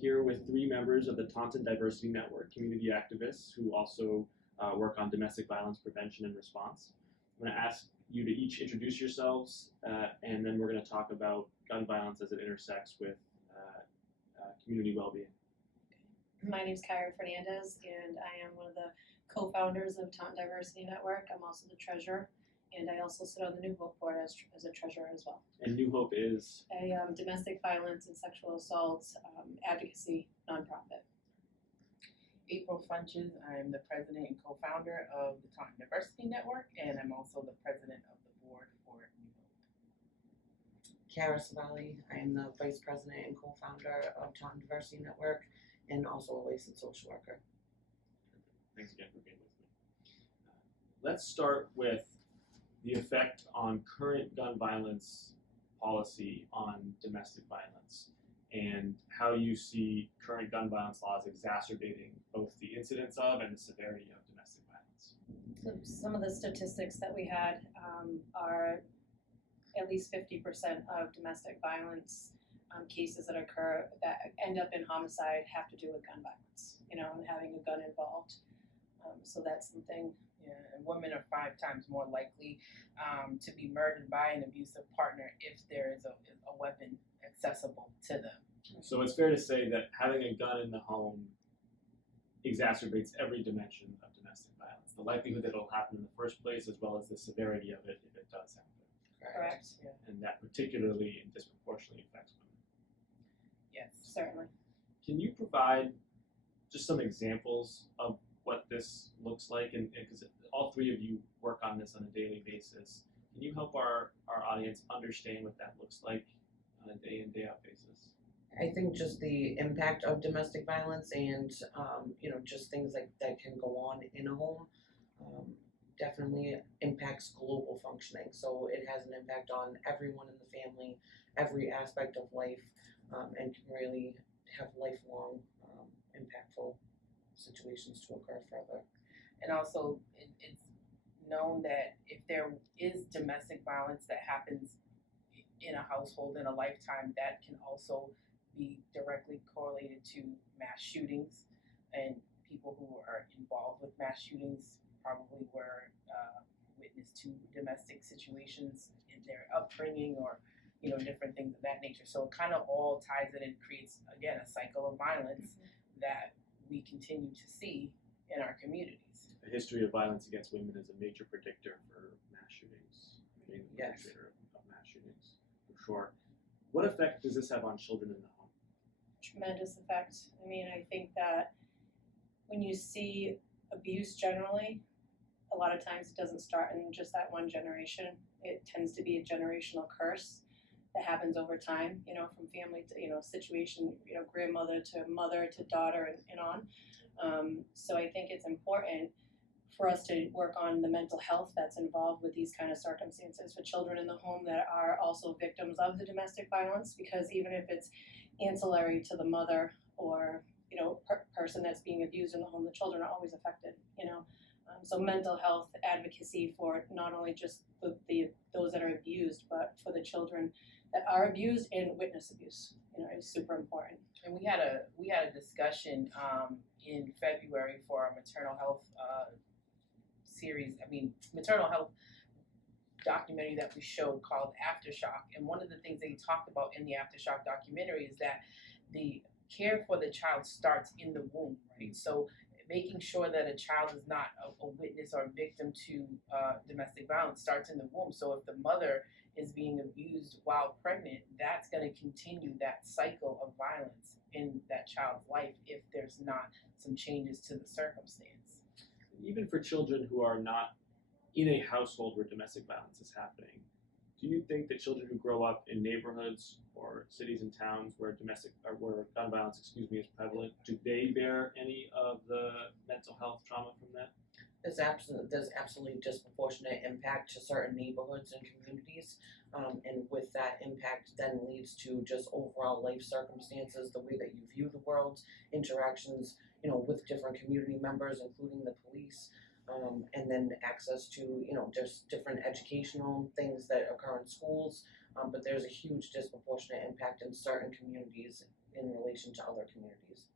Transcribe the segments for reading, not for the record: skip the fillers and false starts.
here with three members of the Taunton Diversity Network, community activists who also work on domestic violence prevention and response. I'm going to ask you to each introduce yourselves, and then we're going to talk about gun violence as it intersects with community well-being. My name is Kyra Fernandez, and I am one of the co-founders of Taunton Diversity Network. I'm also the treasurer, and I also sit on the New Hope board as a treasurer as well. And New Hope is? A domestic violence and sexual assault advocacy nonprofit. April Funches, I'm the president and co-founder of the Taunton Diversity Network, and I'm also the president of the board for New Hope. Kara Savali, I am the vice president and co-founder of Taunton Diversity Network, and also a licensed social worker. Thanks again for being with me. Let's start with the effect on current gun violence policy on domestic violence and how you see current gun violence laws exacerbating both the incidence of and the severity of domestic violence. So some of the statistics that we had are at least 50% of domestic violence cases that occur that end up in homicide have to do with gun violence, and having a gun involved. So that's something. Yeah, and women are 5 times more likely to be murdered by an abusive partner if there is a weapon accessible to them. So it's fair to say that having a gun in the home exacerbates every dimension of domestic violence. The likelihood that it'll happen in the first place, as well as the severity of it if it does happen. Correct. Yeah. And that particularly and disproportionately affects women. Yes. Certainly. Can you provide just some examples of what this looks like? And because all three of you work on this on a daily basis, can you help our audience understand what that looks like on a day in, day out basis? I think just the impact of domestic violence and just things like that can go on in a home definitely impacts global functioning. So it has an impact on everyone in the family, every aspect of life, and can really have lifelong impactful situations to occur further. And also, it's known that if there is domestic violence that happens in a household in a lifetime, that can also be directly correlated to mass shootings, and people who are involved with mass shootings probably were witness to domestic situations in their upbringing or different things of that nature. So it kind of all ties in and creates, again, a cycle of violence that we continue to see in our communities. The history of violence against women is a major predictor for mass shootings, being the Yes. perpetrator of mass shootings, for sure. What effect does this have on children in the home? Tremendous effect. I think that when you see abuse generally, a lot of times it doesn't start in just that one generation. It tends to be a generational curse that happens over time, from family to, situation, grandmother to mother to daughter and on. So I think it's important for us to work on the mental health that's involved with these kind of circumstances for children in the home that are also victims of the domestic violence, because even if it's ancillary to the mother or, person that's being abused in the home, the children are always affected, So mental health advocacy for not only just those that are abused, but for the children that are abused and witness abuse, is super important. And we had a discussion in February for our maternal health maternal health documentary that we showed called Aftershock. And one of the things they talked about in the Aftershock documentary is that the care for the child starts in the womb, right? So making sure that a child is not a witness or a victim to domestic violence starts in the womb. So if the mother is being abused while pregnant, that's going to continue that cycle of violence in that child's life if there's not some changes to the circumstance. Even for children who are not in a household where domestic violence is happening, do you think that children who grow up in neighborhoods or cities and towns where gun violence, is prevalent, do they bear any of the mental health trauma from that? There's absolutely disproportionate impact to certain neighborhoods and communities, and with that impact then leads to just overall life circumstances, the way that you view the world, interactions, with different community members, including the police, and then access to, just different educational things that occur in schools. But there's a huge disproportionate impact in certain communities in relation to other communities.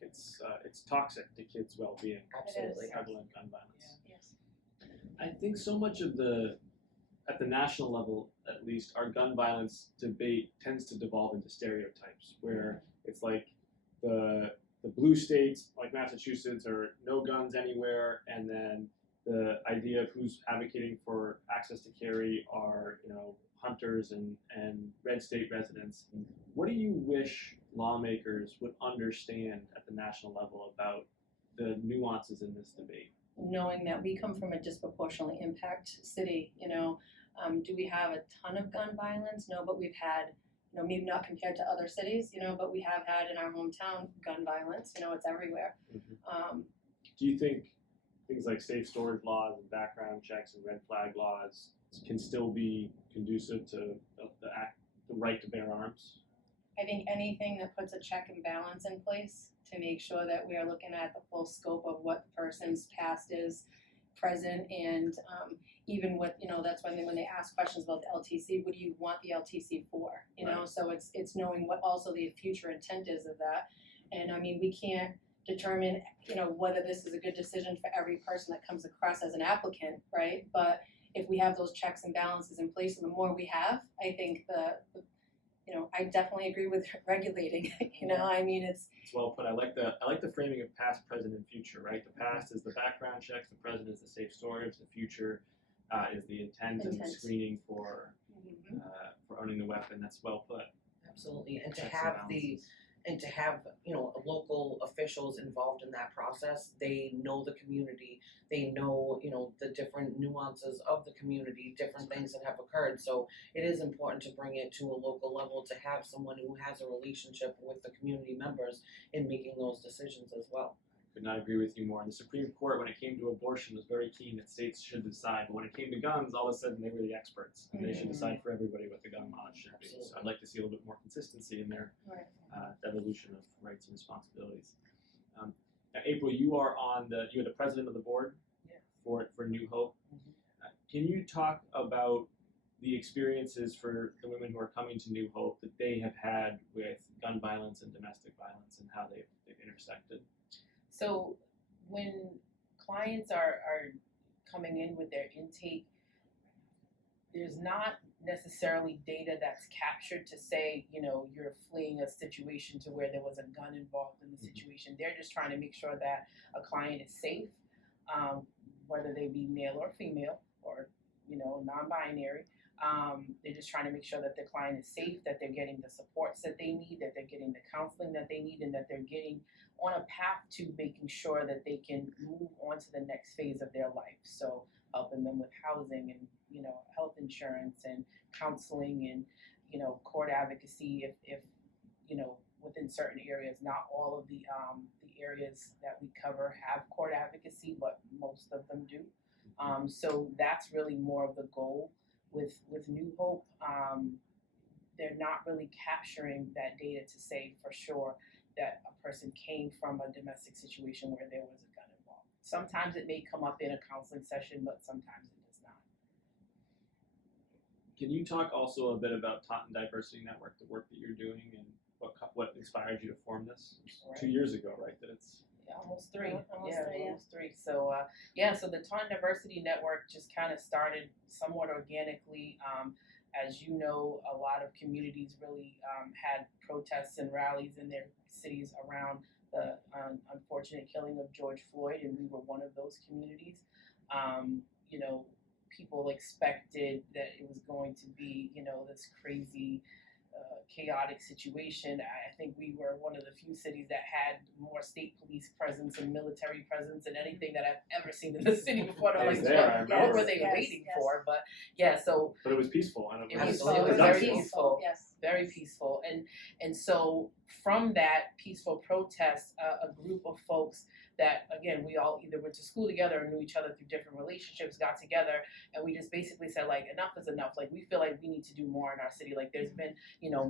It's toxic to kids' well-being. Absolutely. Prevalent gun violence. Yes. I think so much of at the national level, at least, our gun violence debate tends to devolve into stereotypes, where it's like the blue states, like Massachusetts, are no guns anywhere, and then the idea of who's advocating for access to carry are, hunters and red state residents. What do you wish lawmakers would understand at the national level about the nuances in this debate? Knowing that we come from a disproportionately impacted city, do we have a ton of gun violence? No, but we've had, maybe not compared to other cities, but we have had in our hometown gun violence. It's everywhere. Do you think things like safe storage laws and background checks and red flag laws can still be conducive to the right to bear arms? I think anything that puts a check and balance in place to make sure that we are looking at the full scope of what the person's past is, present, and even what, that's when they ask questions about the LTC, what do you want the LTC for? Right. So it's knowing what also the future intent is of that. And I mean, we can't determine, whether this is a good decision for every person that comes across as an applicant, right? But if we have those checks and balances in place, and the more we have, I think I definitely agree with regulating. I mean, it's well put. I like the framing of past, present, and future. Right. The past is the background checks. The present is the safe storage. The future is the intent and the screening for owning the weapon. That's well put. Absolutely, and to Checks have and the balances. and to have local officials involved in that process. They know the community. They know the different nuances of the community, different things that have occurred. So it is important to bring it to a local level, to have someone who has a relationship with the community members in making those decisions as well. Could not agree with you more. And the Supreme Court, when it came to abortion, was very keen that states should decide. But when it came to guns, all of a sudden they were the experts, and they should decide for everybody what the gun laws should be. So I'd like to see a little bit more consistency in their evolution of rights and responsibilities. Now, April, you are the president of the board for New Hope. Can you talk about the experiences for the women who are coming to New Hope that they have had with gun violence and domestic violence, and how they've intersected? So when clients are coming in with their intake, there's not necessarily data that's captured to say, you're fleeing a situation to where there was a gun involved in the situation. They're just trying to make sure that a client is safe, whether they be male or female or, non-binary. They're just trying to make sure that the client is safe, that they're getting the supports that they need, that they're getting the counseling that they need, and that they're getting on a path to making sure that they can move on to the next phase of their life. So helping them with housing and, health insurance and counseling and, court advocacy if within certain areas. Not all of the areas that we cover have court advocacy, but most of them do. So that's really more of the goal with New Hope. They're not really capturing that data to say for sure that a person came from a domestic situation where there was a gun involved. Sometimes it may come up in a counseling session, but sometimes it does not. Can you talk also a bit about Taunton Diversity Network, the work that you're doing, and what inspired you to form this? Right. 2 years ago, right? That it's Almost three. Almost three. So so the Taunton Diversity Network just kind of started somewhat organically. As you know, a lot of communities really had protests and rallies in their cities around the unfortunate killing of George Floyd, and we were one of those communities. People expected that it was going to be, this crazy chaotic situation. I think we were one of the few cities that had more state police presence and military presence than anything that I've ever seen in the city before. I was Like, there, I remember. what were they waiting for? But so But it was peaceful. And It was productive. very peaceful. Yes. very peaceful. And so from that peaceful protest, a group of folks that, again, we all either went to school together or knew each other through different relationships, got together, and we just basically said, like, enough is enough. Like, we feel like we need to do more in our city. Like, there's been,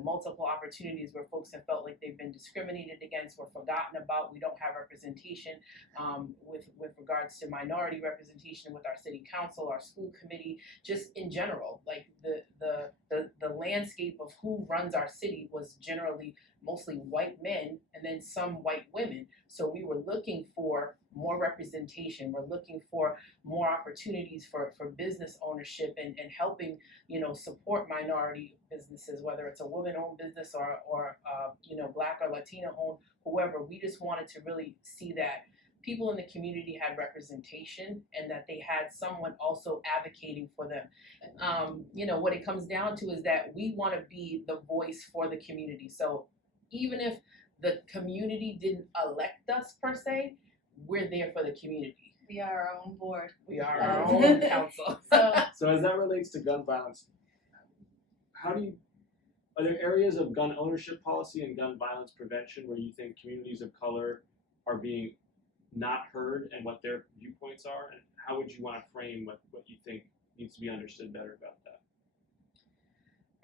multiple opportunities where folks have felt like they've been discriminated against or forgotten about. We don't have representation with regards to minority representation with our city council, our school committee, just in general. Like, the landscape of who runs our city was generally mostly mostly white men and then some white women. So we were looking for more representation. We're looking for more opportunities for business ownership and helping, support minority businesses, whether it's a woman-owned business or Black or Latino-owned, whoever. We just wanted to really see that people in the community had representation and that they had someone also advocating for them. What it comes down to is that we want to be the voice for the community. So even if the community didn't elect us per se, we're there for the community. We are our own board. We are our own council. So as that relates to gun violence, are there areas of gun ownership policy and gun violence prevention where you think communities of color are being not heard and what their viewpoints are, and how would you want to frame what you think needs to be understood better about that?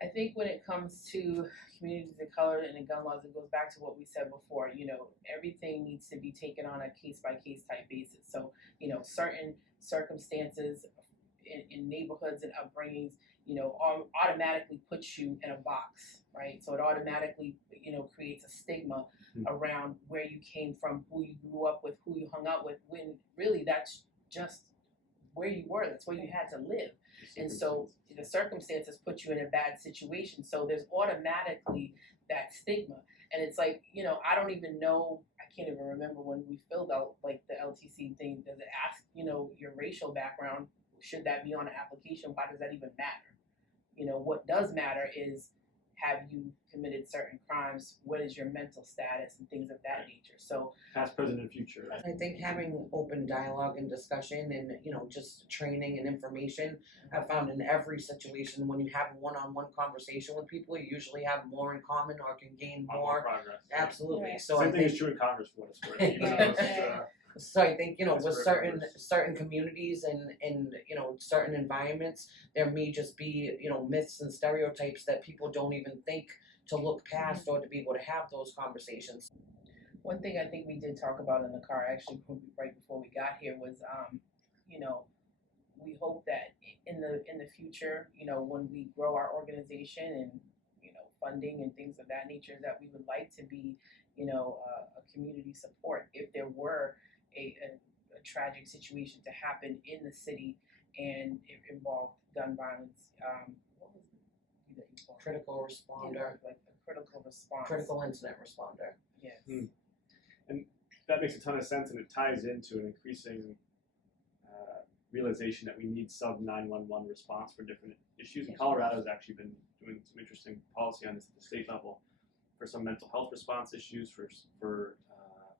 I think when it comes to communities of color and the gun laws, it goes back to what we said before. Everything needs to be taken on a case-by-case type basis. So, certain circumstances in neighborhoods and upbringings, automatically puts you in a box, right? So it automatically, creates a stigma around where you came from, who you grew up with, who you hung out with, when really that's just where you were. That's where you had to live. And so the circumstances put you in a bad situation. So there's automatically that stigma. And it's like, I don't even know, I can't even remember when we filled out like the LTC thing. Does it ask, your racial background? Should that be on an application? Why does that even matter? What does matter is, have you committed certain crimes? What is your mental status and things of that nature? So Past, present, and future. I think having open dialogue and discussion and, just training and information, I've found in every situation when you have one-on-one conversation with people, you usually have more in common or can gain more. Progress. Absolutely. Right. So Same I thing think, is true in Congress for what it's worth. so I think, That's with where it certain communities and certain environments, there may just be, myths and stereotypes that people don't even think to look past or to be able to have those conversations. one thing I think we did talk about in the car actually right before we got here was, we hope that in the future, when we grow our organization and funding and things of that nature, that we would like to be, a community support if there were a tragic situation to happen in the city and it involved gun violence. What was it that you called it? Critical responder, Like a critical response. critical incident responder. Yes. And that makes a ton of sense, and it ties into an increasing realization that we need sub 911 response for different issues. And Colorado's actually been doing some interesting policy on this at the state level for some mental health response issues, for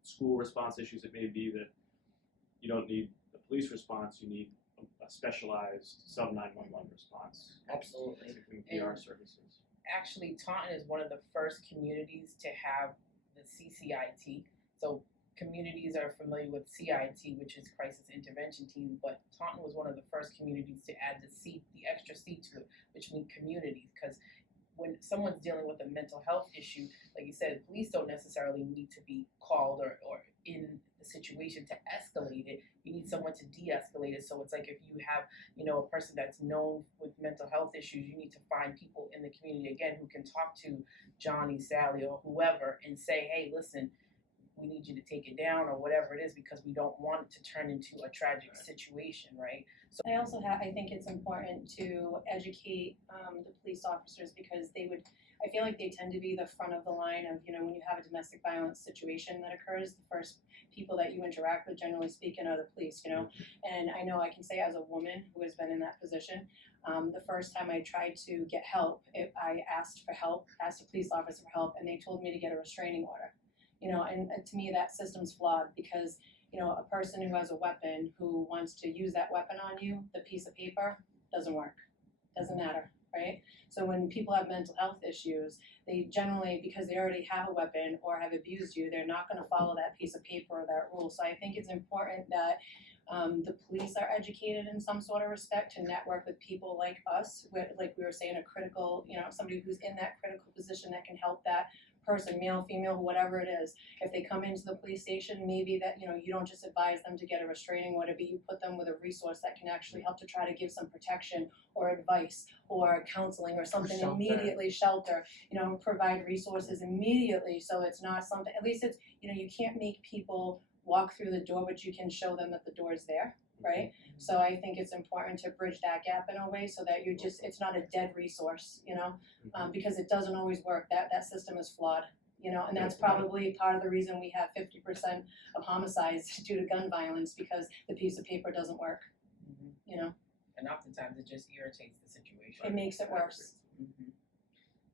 school response issues. It may be that you don't need the police response, you need a specialized sub 911 response. Absolutely. Particularly PR services. Actually, Taunton is one of the first communities to have the CCIT. So communities are familiar with CIT, which is Crisis Intervention Team, but Taunton was one of the first communities to add the extra C to it, which means communities. Because when someone's dealing with a mental health issue, like you said, police don't necessarily need to be called or in the situation to escalate it. You need someone to de-escalate it. So it's like if you have, a person that's known with mental health issues, you need to find people in the community, again, who can talk to Johnny, Sally, or whoever and say, hey, listen, we need you to take it down or whatever it is, because we don't want it to turn into a tragic situation, right? So I think it's important to educate the police officers, because I feel like they tend to be the front of the line of, when you have a domestic violence situation that occurs, the first people that you interact with, generally speaking, are the police, And I know I can say, as a woman who has been in that position, the first time I tried to get help, I asked a police officer for help, and they told me to get a restraining order. And to me that system's flawed, because a person who has a weapon who wants to use that weapon on you, the piece of paper doesn't work, doesn't matter, right? So when people have mental health issues, they generally, because they already have a weapon or have abused you, they're not going to follow that piece of paper or that rule. So I think it's important that the police are educated in some sort of respect to network with people like us, like we were saying, a critical, somebody who's in that critical position that can help that person, male, female, whatever it is, if they come into the police station, maybe that, you don't just advise them to get a restraining order, but you put them with a resource that can actually help to try to give some protection or advice or counseling or something shelter. immediately, shelter, provide resources immediately, so it's not something, at least it's, you can't make people walk through the door, but you can show them that the door is there, right? So I think it's important to bridge that gap in a way so that it's not a dead resource, because it doesn't always work. That system is flawed, and that's probably part of the reason we have 50% of homicides due to gun violence, because the piece of paper doesn't work, And oftentimes it just irritates the situation. It makes it worse. Mhm.